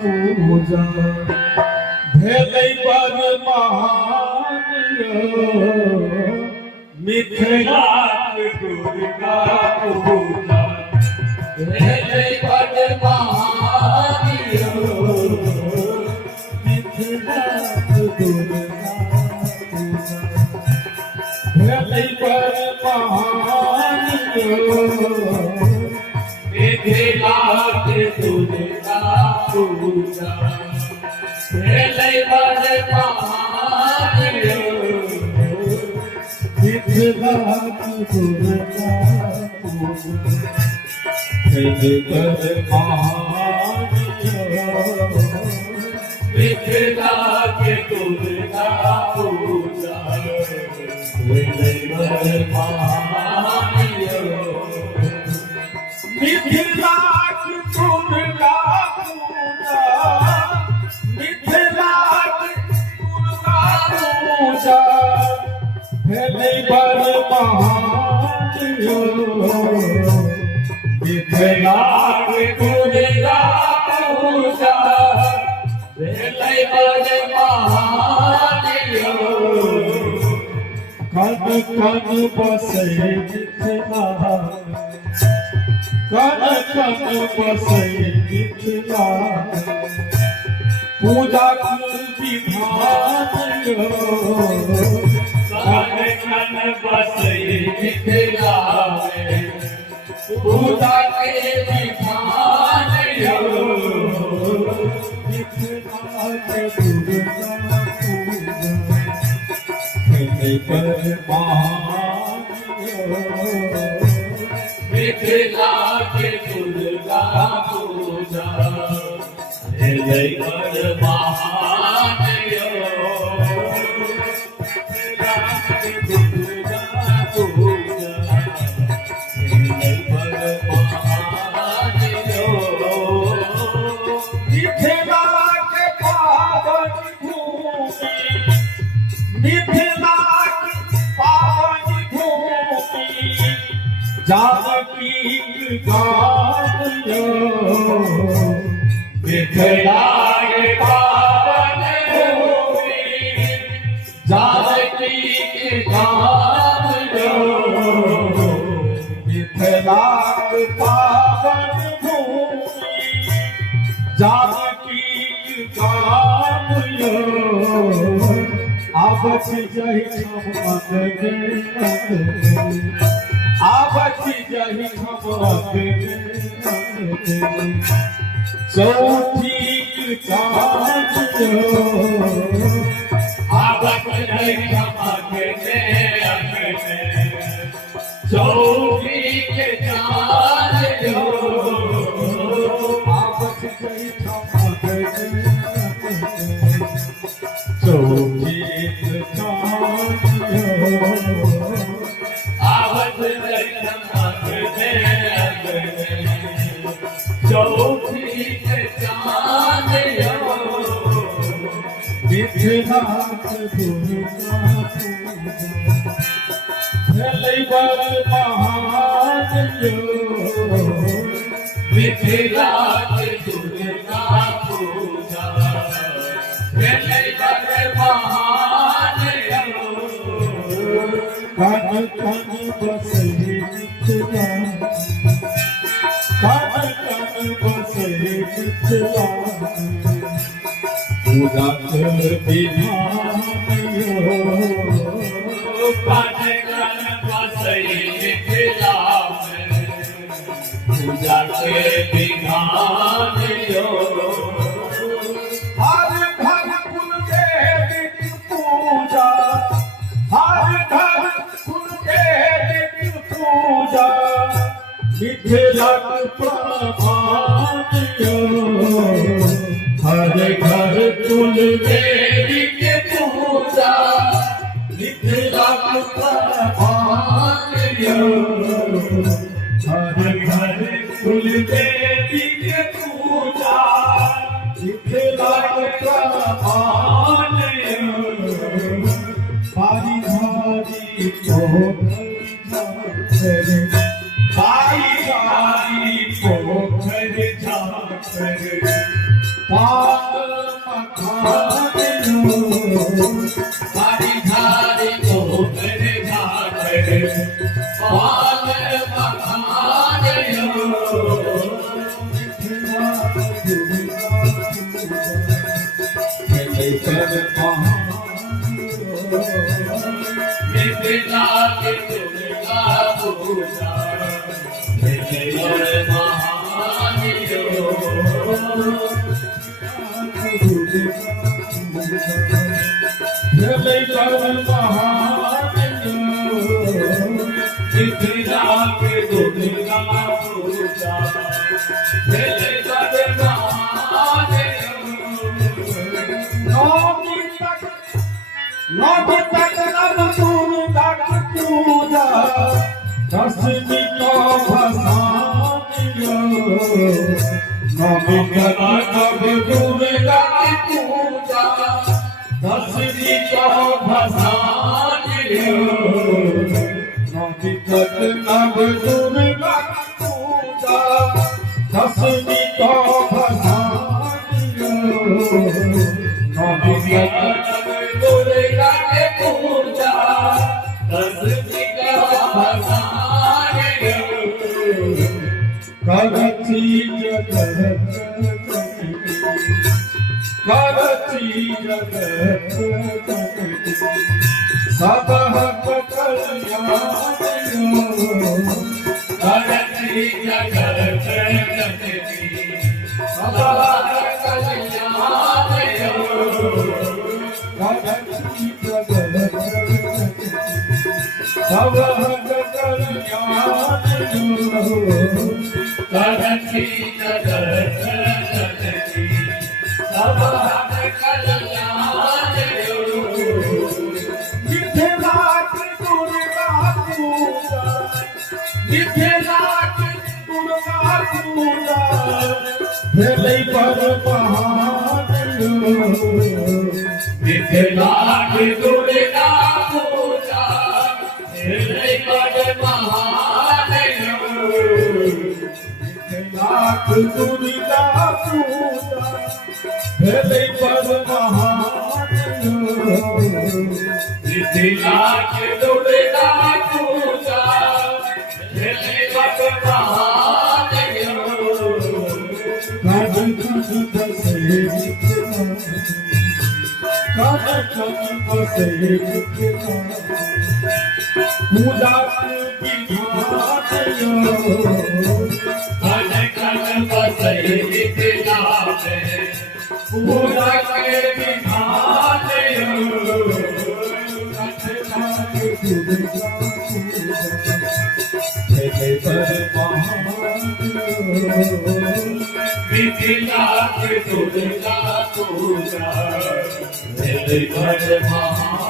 पूजा भेलै बड़ महान मिथिलाक दुर्गा पूजा भेलै बड़ महान मिथिलाक दुर्गा पूजा भेलै बड़ महान मिथिलाक दुर्गा पूजा भेलै बड़ महान मिथिलाक दुर्गा पूजा भेलै बड़ महान मिथिलाक दुर्गा पूजा भेलै बड़ महान मिथिलाक दुर्गा पूजा मिथिलाक दुर्गा पूजा भेलै बड़ महान मिथिलाक दुर्गा पूजा भेलै बड़ महान कन कन बसै मिथिला कन कन बसै मिथिला पूजा विधान कन कन बसै मिथिला पूजा के विधान मिथिला के दुर्गा पूजा भेलै बड़ महान मिथिलाक दुर्गा पूजा भेलै बड़ महान मिथिलाक दुर्गा पूजा भेलै बड़ महान मिथिलाक पावन भूमि मिथिलाक पावन भूमि जानकी गान मिथिलाक पावन भूमि जानकी गान मिथिलाक पावन भूमि जानकी गान आबत जहि आबत जहि चौठीक चाँद आबत जहि चौठीक चाँद आबत जहि चौठीक चाँद आवत चौठीक चाँद मिथिलाक दुर्गा भेलै बड़ महान मिथिलाक दुर्गा पूजा भेलै बड़ महान कन कन बसै मिथिला कन कन बसै मिथिला पूजाक विधान कन कन बसै मिथिला पूजाक विधान हर घर कुल देवी पूजा हर घर कुल देवी पूजा मिथिलाक प्रभात हर घर कुल देवी के पूजा मिथिलाक प्रभात हर घर कुल देवी के पूजा मिथिलाक प्रभात भारी भारी भारी भारी पाल मखानो हरि धारी गोबर घाट पाल मखानो मिथिला के दुर्गा पूजा मिथिला महानियो मिथिला के दुर्गा पूजा नौमी तक नव दुर्गा की पूजा दसवीं को भसानियो नौमी तक नव दुर्गा की पूजा दसवीं को भसानियो नौमी तक नव दुर्गा की पूजा दसवीं को भसानियो नौमी तक दुर्गा के पूजा दसवीं का भसानियो करती जगत सब कल्याण करती जगत सब करती जगत सब कल्याण मिथिला की दुर्गा पूजा मिथिला की दुर्गा पूजा भेलै पर महान मिथिला की दुर्गा पूजा भेलै पर महान मिथिला की दुर्गा पूजा भेलै पर महान मिथिला की दुर्गा पूजा भेलै पर महान पूजा की हर कल बसै मिथिला में पूजा के विधान मिथिला की दुर्गा पूजा भेलै पर महान